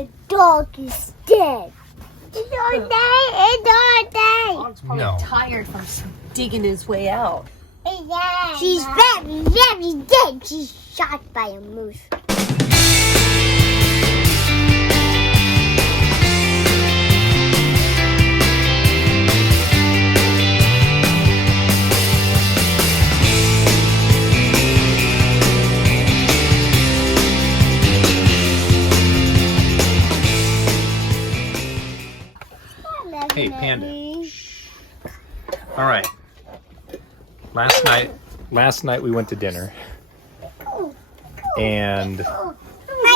The dog is dead. It's all dead. It's all dead. Dog's probably tired from digging his way out. She's very, very dead. She's shot by a moose. Hey, Panda. All right. Last night we went to dinner, and A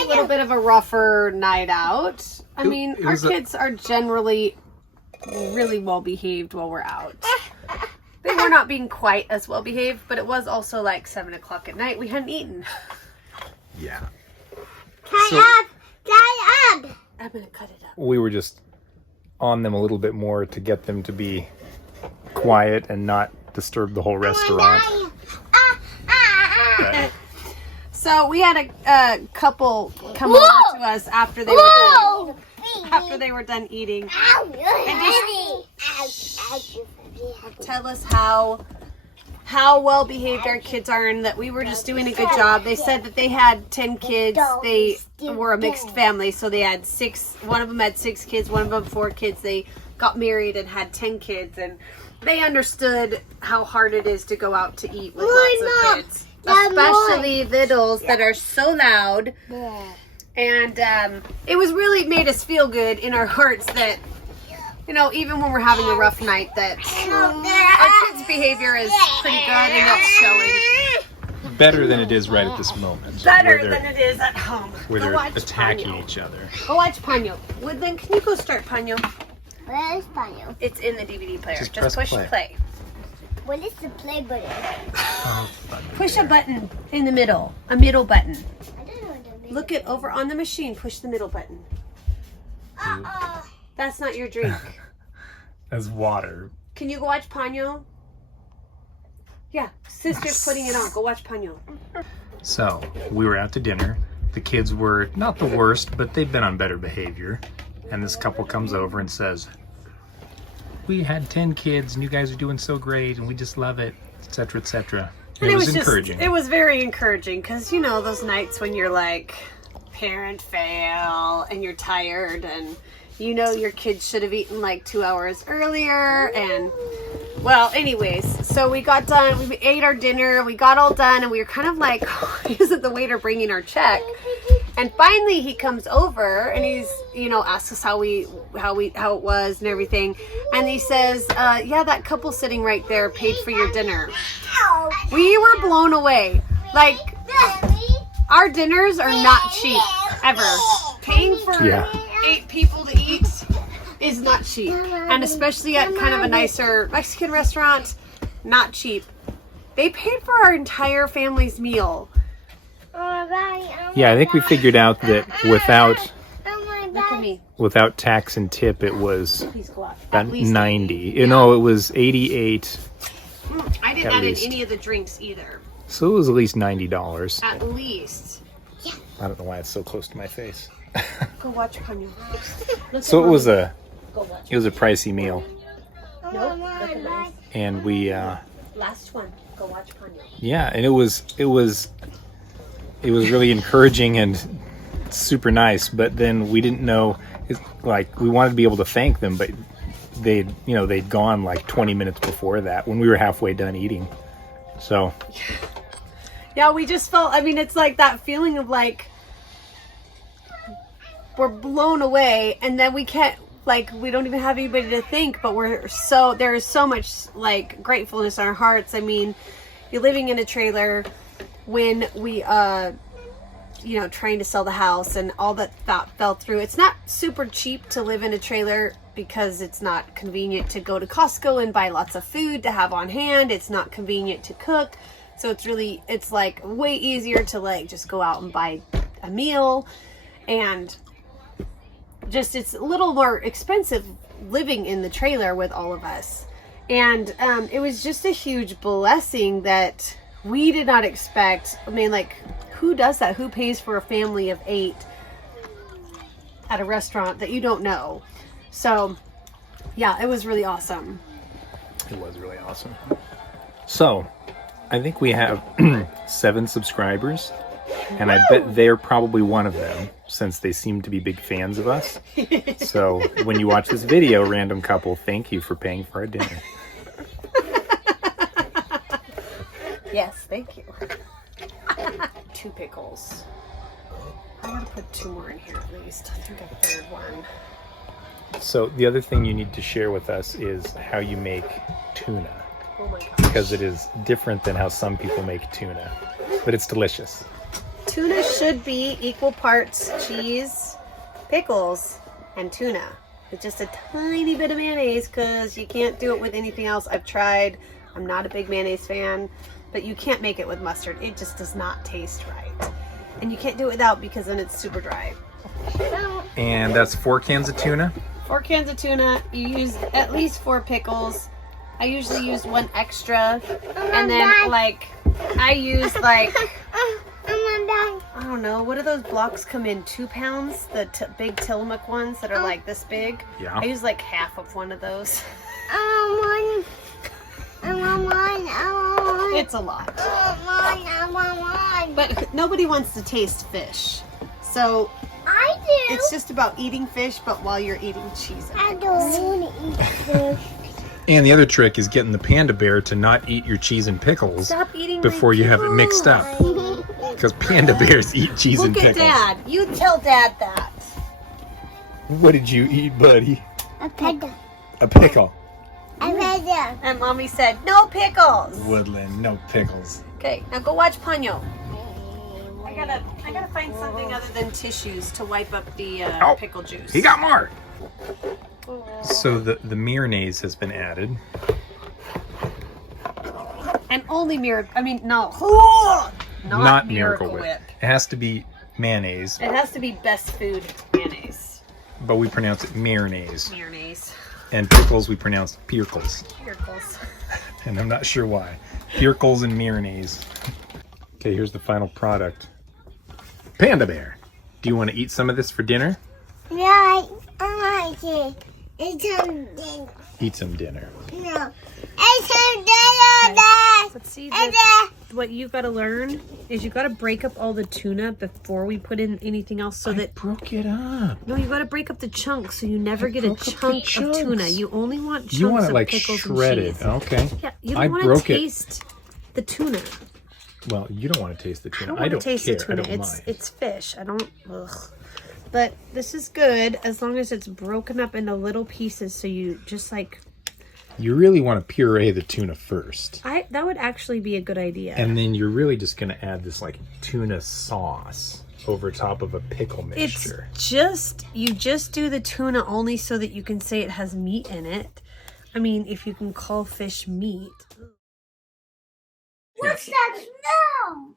little bit of a rougher night out. I mean, our kids are generally really well behaved while we're out. They were not being quite as well behaved, but it was also like 7 o'clock at night. We hadn't eaten. yeah, Tie up. I'm gonna cut it up. we were just on them a little bit more to get them to be quiet and not disturb the whole restaurant. So we had a couple come over to us after they were done eating. And just tell us how well behaved our kids are and that we were just doing a good job. They said that they had 10 kids. They were a mixed family, so they had 6. One of them had 6 kids, one of them 4 kids. They got married and had 10 kids, and they understood how hard it is to go out to eat with lots of kids, especially littles that are so loud. And it was really made us feel good in our hearts that, you know, even when we're having a rough night, that our kids' behavior is pretty good and it's showing. Better than it is right at this moment. Better than it is at home. Where Go they're watch attacking Ponyo. each other. Go watch Ponyo. Well, then can you go start Ponyo? Where is Ponyo? It's in the DVD player. Just Just press push play. play. What is the play button? Push a button in the middle. A middle button. I don't know what that means. Look it over on the machine. Push the middle button. That's not your drink. As water. Can you go watch Ponyo? Yeah, sister's putting it on. Go watch Ponyo. So, we were out to dinner. The kids were not the worst, but they've been on better behavior. And this couple comes over and says, "We had 10 kids and you guys are doing so great and we just love it," etc., etc. And It was encouraging. It was very encouraging because, you know, those nights when you're like, parent fail and you're tired and you know your kids should have eaten like 2 hours earlier. And, well, anyways, so we got done. We ate our dinner. We got all done and we were kind of like, isn't the waiter bringing our check? And finally he comes over and he's, you know, asks us how it was and everything. And he says, yeah, that couple sitting right there paid for your dinner. We were blown away. Like, our dinners are not cheap, ever. Paying for 8 people to eat is not cheap. And especially at kind of a nicer Mexican restaurant, not cheap. They paid for our entire family's meal. Yeah, I think we figured out that Look at me. without tax and tip, it was Please go out. about At least 90. You know, it was 88. I didn't At add in least. any of the drinks either. So it was at least $90. At least. I don't know why it's so close to my face. Go watch Ponyo. So it was Go watch. a pricey meal, Nope. Look at mine. and we Last one. Go watch Ponyo. yeah, and it was really encouraging and super nice. But then we didn't know, like, we wanted to be able to thank them, but they'd gone like 20 minutes before that when we were halfway done eating. So Yeah, we just felt, I mean, it's like that feeling of like, we're blown away and then we can't, like, we don't even have anybody to thank, but there is so much like gratefulness in our hearts. I mean, you're living in a trailer when we, you know, trying to sell the house and all that fell through. It's not super cheap to live in a trailer because it's not convenient to go to Costco and buy lots of food to have on hand. It's not convenient to cook. So it's like way easier to like just go out and buy a meal, and just it's a little more expensive living in the trailer with all of us. And it was just a huge blessing that we did not expect. I mean, like, who does that? Who pays for a family of 8 at a restaurant that you don't know. So yeah, it was really awesome. It was really awesome. So I think we have 7 subscribers, and I bet they're probably one of them, since they seem to be big fans of us. So when you watch this video, random couple, thank you for paying for our dinner. Yes, thank you. 2 pickles. I'm gonna put 2 more in here at least. I think a 3rd one. So the other thing you need to share with us is how you make tuna, Oh my gosh. because it is different than how some people make tuna, but it's delicious. Tuna should be equal parts cheese, pickles, and tuna. With just a tiny bit of mayonnaise, because you can't do it with anything else. I've tried. I'm not a big mayonnaise fan, but you can't make it with mustard. It just does not taste right. And you can't do it without, because then it's super dry. And that's 4 cans of tuna. 4 cans of tuna. You use at least 4 pickles. I usually use 1 extra. And then, like, I use, like, I don't know, what do those blocks come in? 2 pounds? The big Tillamook ones that are like this big? Yeah. I use like half of one of those. I want one. It's a lot. I want one. But nobody wants to taste fish. So I do. it's just about eating fish, but while you're eating cheese. And I pickles. don't want to eat fish. And the other trick is getting the panda bear to not eat your cheese and pickles Stop eating before my you have it mixed up. Because panda bears eat cheese and Look at pickles. Dad. You tell Dad that. What did you eat, buddy? A pickle. A pickle. A pickle. And Mommy said, no pickles. Woodland, no pickles. Okay, now go watch Ponyo. I gotta find something other than tissues to wipe up the Oh, pickle juice. He got more. So the mayonnaise has been added. And only not Not Miracle Whip. It has to be mayonnaise, It has to be best food mayonnaise. but we pronounce it mayonnaise. Mayonnaise. And pickles we pronounce pirkles. Pickles. And I'm not sure why. Pirkles and mayonnaise. Okay, here's the final product. Panda bear. Do you want to eat some of this for dinner? Right. I like it. It's something. Eat some dinner. No. It's something. But see, It's what you gotta learn is you gotta break up all the tuna before we put in anything else, so that broke it up. no, you gotta break up the chunks so you never get a broke up the chunk of chunks. tuna. You only want chunks You want it of like pickles shredded. and cheese. Okay. Yeah, you I don't want to broke it. taste the tuna. Well, you don't want to taste the I tuna. don't I want don't to taste care. the tuna. I don't mind. It's fish. I don't. Ugh. But this is good as long as it's broken up into little pieces. So you just like You really want to puree the tuna first. that would actually be a good idea. And then you're really just going to add this like tuna sauce over top of a pickle mixture. It's just you just do the tuna only so that you can say it has meat in it. I mean, if you can call fish meat. What's that smell?